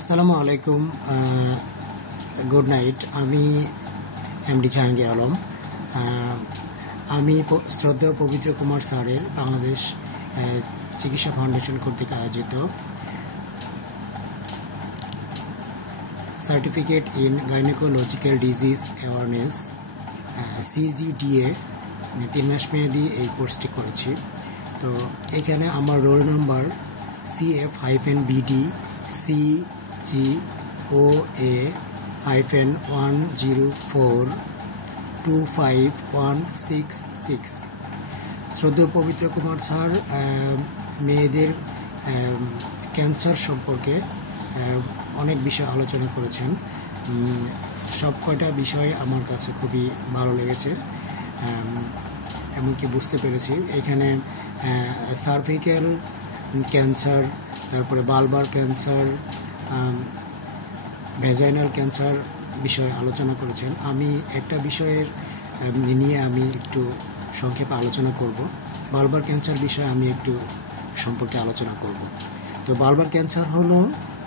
আসসালামু আলাইকুম, good night. আমি এমডি জাহাঙ্গীর আলম। আমি শ্রদ্ধেয় পবিত্র কুমার স্যারের বাংলাদেশ চিকিৎসা ফাউন্ডেশন কর্তৃক আয়োজিত certificate in gynaecological disease awareness CGDA 3 মাস মেয়াদি এই কোর্সটি করেছি। তো এখানে আমার রোল নাম্বার CF-BD CGOA-1042516 শ্রদ্ধেয় পবিত্র কুমার স্যার মেয়েদের ক্যান্সার সম্পর্কে অনেক বিষয় আলোচনা করেছেন। সব কয়টা বিষয় আমার কাছে খুবই ভালো লেগেছে, এমনকি বুঝতে পেরেছি এখানে সার্ভিক্যাল ক্যান্সার, তারপরে বালবার ক্যান্সার, ভ্যাজাইনাল ক্যান্সার বিষয়ে আলোচনা করেছেন। আমি একটা বিষয়ের নিয়ে আমি একটু সংক্ষেপে আলোচনা করব। বালবার ক্যান্সার বিষয়ে আমি একটু সম্পর্কে আলোচনা করব। তো বালবার ক্যান্সার হলো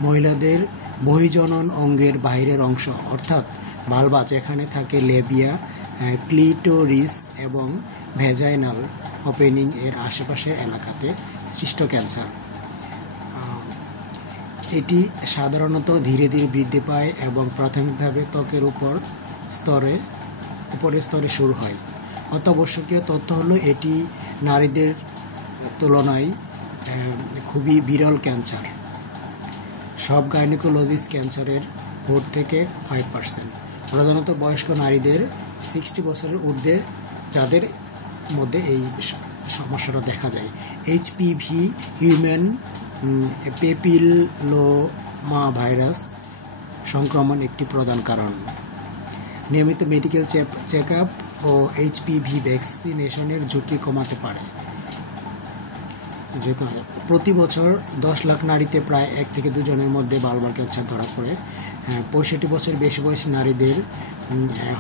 মহিলাদের বহির্জনন অঙ্গের বাইরের অংশ, অর্থাৎ বালবা যেখানে থাকে লেবিয়া, ক্লিটোরিস এবং ভ্যাজাইনাল ওপেনিং এর আশেপাশের এলাকাতে সৃষ্ট ক্যান্সার। এটি সাধারণত ধীরে ধীরে বৃদ্ধি পায় এবং প্রাথমিকভাবে ত্বকের উপরের স্তরে শুরু হয়। অত্যাবশ্যকীয় তথ্য হলো এটি নারীদের তুলনায় খুবই বিরল ক্যান্সার। সব গাইনোকোলজিস্ট ক্যান্সারের 4 থেকে 5%, প্রধানত বয়স্ক নারীদের 60 বছরের ঊর্ধ্বে, যাদের মধ্যে এই সমস্যাটা দেখা যায়। HPV হিউম্যান প্যাপিলোমা ভাইরাস সংক্রমণ একটি প্রধান কারণ। নিয়মিত মেডিকেল চেক আপ ও HPV ভ্যাকসিনেশনের ঝুঁকি কমাতে পারে। প্রতি বছর 10 লাখ নারীতে প্রায় 1 থেকে 2 জনের মধ্যে বালবার ক্যান্সার ধরা পড়ে। 65 বছর বেশি বয়সী নারীদের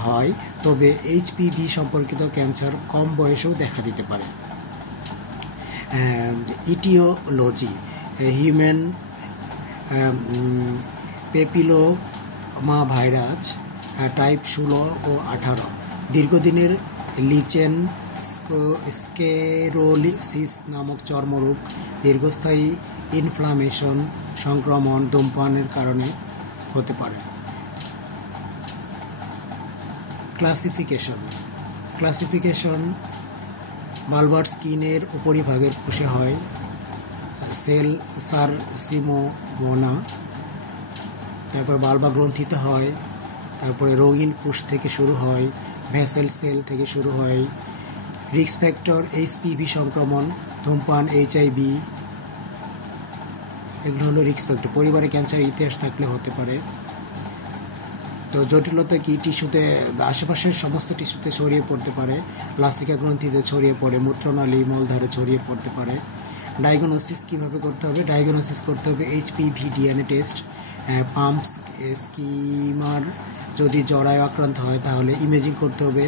হয়, তবে HPV সম্পর্কিত ক্যান্সার কম বয়সেও দেখা দিতে পারে। Aetiology human papilloma virus type 16 ও 18, দীর্ঘদিনের লিচেন স্কেরোলিসিস নামক চর্মরোগ, দীর্ঘস্থায়ী ইনফ্লামেশন, সংক্রমণ ধূমপানের কারণে হতে পারে। ক্লাসিফিকেশন বালবার স্কিনের উপরিভাগের কোষে হয়, সেল সারসিমোমা, তারপর বালবা গ্রন্থিতে হয়, তারপরে রঙিন কোষ থেকে শুরু হয়, ভেসেল সেল থেকে শুরু হয়। রিস্ক ফ্যাক্টর HPV সংক্রমণ, ধূমপান, HIV, এগুলো হলো রিস্ক ফ্যাক্টর। পরিবারে ক্যান্সারের ইতিহাস থাকলে হতে পারে। তো জটিলতা কি? টিস্যুতে, আশেপাশের সমস্ত টিস্যুতে ছড়িয়ে পড়তে পারে, লাসিকা গ্রন্থিতে ছড়িয়ে পড়ে, মূত্রনালী মলধারে ছড়িয়ে পড়তে পারে। ডায়াগনোসিস কীভাবে করতে হবে? ডায়াগনোসিস করতে হবে HPV DNA test, pump schema. যদি জরায়ু আক্রান্ত হয় তাহলে ইমেজিং করতে হবে,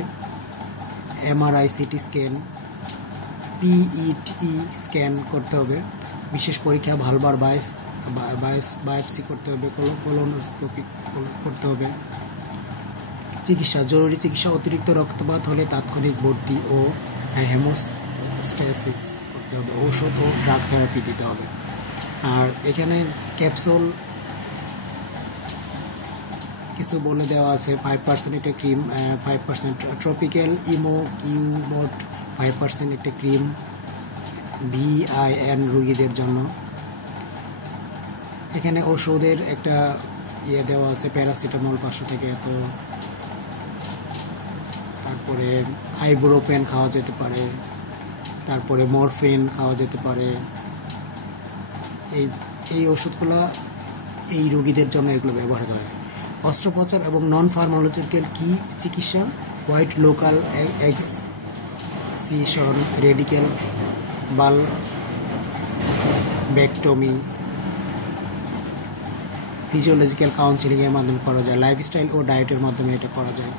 MRI, CT scan, PET scan করতে হবে। বিশেষ পরীক্ষা ভালবার বায়োপসি করতে হবে, কোলোনোস্কোপি করতে হবে। চিকিৎসা, জরুরি চিকিৎসা, অতিরিক্ত রক্তপাত হলে তাৎক্ষণিক ভর্তি ও হেমোস্ট্যাসিস করতে হবে, ঔষধ ও ড্রাগ থেরাপি দিতে হবে। আর এখানে ক্যাপসুল কিছু বলে দেওয়া আছে। 5% একটা ক্রিম, 5% ট্রপিক্যাল ইমোকিউমোট, 5% একটা ক্রিম VIN রোগীদের জন্য। এখানে ওষুধের একটা দেওয়া আছে, প্যারাসিটামল 500 থেকে এত, তারপরে আইবুপ্রোফেন খাওয়া যেতে পারে, তারপরে মরফিন খাওয়া যেতে পারে। এই ওষুধগুলো এই রোগীদের জন্য এগুলো ব্যবহার হয়। অস্ত্রোপচার এবং নন ফার্মাকোলজিক্যাল কি চিকিৎসা? Wide local excision, radical vulvectomy, physiological কাউন্সেলিংয়ের মাধ্যমে করা যায়। লাইফস্টাইল ও ডায়েটের মাধ্যমে এটা করা যায়।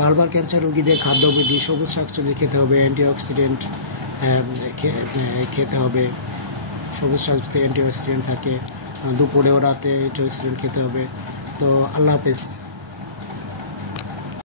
বারবার ক্যান্সার রোগীদের খাদ্যবিধি: সবুজ শাকসবজি খেতে হবে, অ্যান্টিঅক্সিডেন্ট খেতে হবে। সবুজ শাকসবজিতে অ্যান্টিঅক্সিডেন্ট থাকে, দুপুরে ও রাতে অ্যান্টিঅক্সিডেন্ট খেতে হবে। তো আল্লাহ হাফেজ।